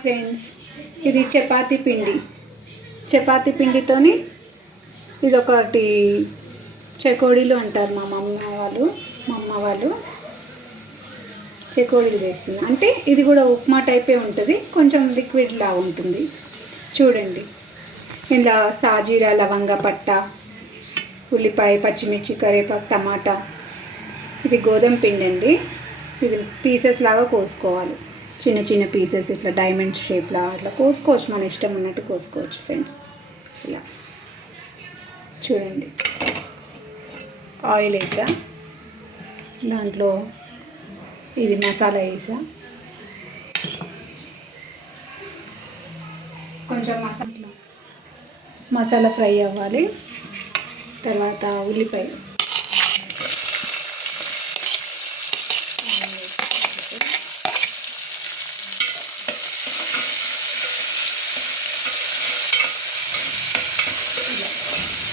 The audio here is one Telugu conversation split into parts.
ఫ్రెండ్స్, ఇది చపాతీ పిండితోని ఇది ఒకటి చెకోడీలు అంటారు. మా అమ్మ వాళ్ళు చెకోడీలు చేస్తున్నారు. అంటే ఇది కూడా ఉప్మా టైపే ఉంటుంది, కొంచెం లిక్విడ్ లా ఉంటుంది. చూడండి, ఇలా సాజీరా, లవంగ పట్ట, ఉల్లిపాయ, పచ్చిమిర్చి, కరివేపాకు, టమాటా. ఇది గోధుమ పిండి అండి. ఇది పీసెస్ లాగా కోసుకోవాలి, చిన్న చిన్న పీసెస్, ఇట్లా డైమండ్ షేప్లా అట్లా కోసుకోవచ్చు, మన ఇష్టం ఉన్నట్టు కోసుకోవచ్చు ఫ్రెండ్స్. ఇలా చూడండి, ఆయిల్ వేసా, దాంట్లో ఇది మసాలా వేసా, కొంచెం మసాలా ఫ్రై అవ్వాలి. తర్వాత ఉల్లిపాయ,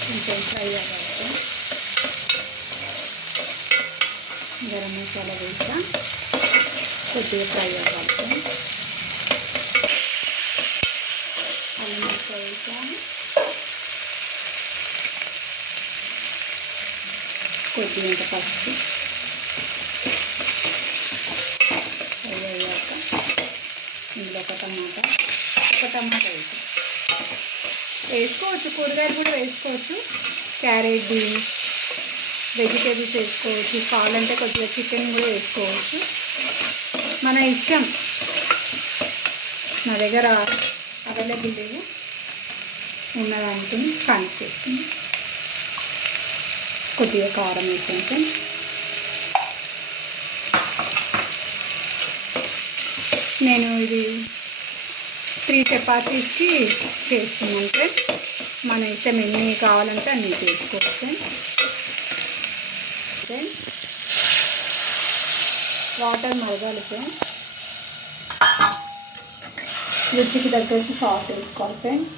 కొంచెం ఫ్రై అవ్వాలి. గరం మసాలా వేసా, కొద్దిగా ఫ్రై అవ్వాలి. అల్లం ముక్క వేసాను, కొద్దిగా పసుపు. ఫ్రై అయ్యాక ఇందులో ఒక టమాటా వేసుకోవచ్చు, కూరగాయలు కూడా వేసుకోవచ్చు, క్యారెట్, బీన్స్, వెజిటేబుల్స్ వేసుకోవచ్చు. కావాలంటే కొద్దిగా చికెన్ కూడా వేసుకోవచ్చు, మన ఇష్టం. నా దగ్గర అవైలబుల్ లేవు, ఉన్నదాంతో కనెక్ట్ చేస్తుంది. కొద్దిగా కారం వేసుకుంటే నేను ఇది 3 చపాతీస్కి చేస్తున్నానంటే మన ఇష్టం, ఎన్ని కావాలంటే అన్నీ చేసుకోవచ్చు. వాటర్ మరగాలి ఫ్రెండ్స్, రుచికి దగ్గరికి సాల్ట్ వేసుకోవాలి ఫ్రెండ్స్.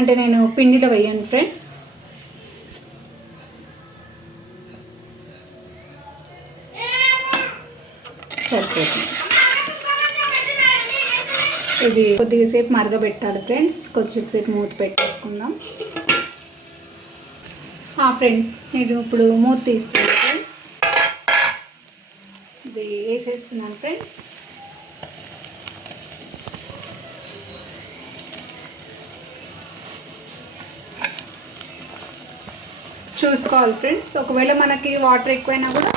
అంటే నేను పిండిలో వేయను ఫ్రెండ్స్. సరిపోతుంది. ఇది కొద్దిగా సేపు మరగబెట్టాలి ఫ్రెండ్స్, కొంచెం సేపు మూత పెట్టేసుకుందాం. ఫ్రెండ్స్, నేను ఇప్పుడు మూత తీస్తున్నాను ఫ్రెండ్స్. ఇది వేసేస్తున్నాను ఫ్రెండ్స్. చూసుకోవాలి ఫ్రెండ్స్, ఒకవేళ మనకి వాటర్ ఎక్కువైనా కూడా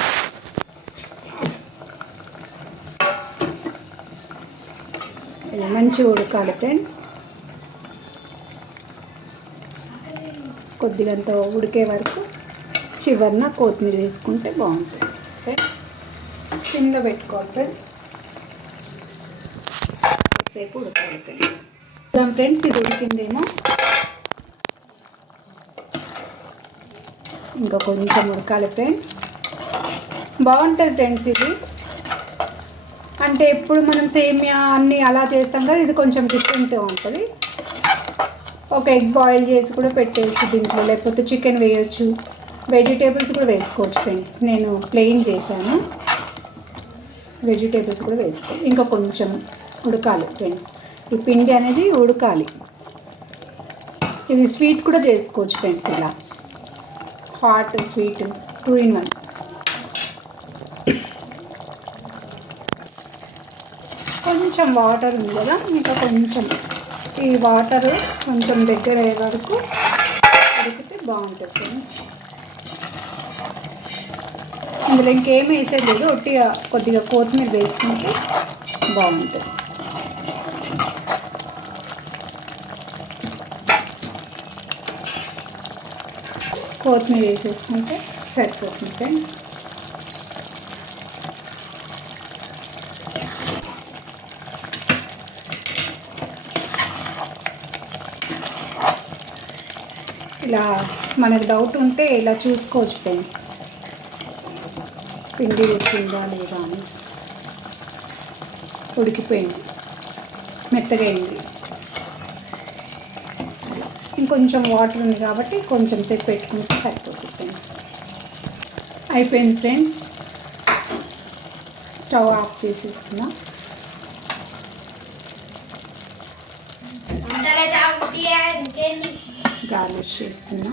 ఇలా మంచిగా ఉడకాలి ఫ్రెండ్స్. కొద్దిగంత ఉడికే వరకు చివరిన కొత్తిమీర వేసుకుంటే బాగుంటుంది ఫ్రెండ్స్. సిమ్లో పెట్టుకోవాలి ఫ్రెండ్స్, సేపు ఉడకాలి ఫ్రెండ్స్. ఫ్రెండ్స్, ఇది ఉడికిందేమో, ఇంకా కొంచెం ఉడకాలి ఫ్రెండ్స్. బాగుంటుంది ఫ్రెండ్స్ ఇది. అంటే ఎప్పుడు మనం సేమియా అన్నీ అలా చేస్తాం కదా, ఇది కొంచెం డిఫరెంట్గా ఉంటుంది. ఒక ఎగ్ బాయిల్ చేసి కూడా పెట్టేయచ్చు దీంట్లో, లేకపోతే చికెన్ వేయచ్చు, వెజిటేబుల్స్ కూడా వేసుకోవచ్చు ఫ్రెండ్స్. నేను ప్లెయిన్ చేశాను, వెజిటేబుల్స్ కూడా వేసుకోవాలి. ఇంకా కొంచెం ఉడకాలి ఫ్రెండ్స్, ఈ పిండి అనేది ఉడకాలి. ఇది స్వీట్ కూడా చేసుకోవచ్చు ఫ్రెండ్స్, ఇలా హాట్ స్వీట్ 2 in 1. కొంచెం వాటర్ ఉంది కదా, ఇంకా కొంచెం ఈ వాటర్ కొంచెం దగ్గర అయ్యే వరకు ఉడికితే బాగుంటుంది ఫ్రెండ్స్. ఇందులో ఇంకేం వేసేది లేదు, ఒట్టిగా కొద్దిగా కొత్తిమీర వేసుకుంటే బాగుంటుంది. కొత్తిమీర వేసేసుకుంటే సరిపోతుంది ఫ్రెండ్స్. ఇలా మనకు డౌట్ ఉంటే ఇలా చూసుకోవచ్చు ఫ్రెండ్స్, పిండి ఉడికిందా లేదా అని. ఉడికిపోయింది, మెత్తగా అయింది. ఇంకొంచెం వాటర్ ఉంది కాబట్టి కొంచెం సేపు పెట్టుకుంటే సరిపోతుంది ఫ్రెండ్స్. అయిపోయింది ఫ్రెండ్స్, స్టవ్ ఆఫ్ చేసేస్తున్నా. గార్లిష్ చేస్తున్నా.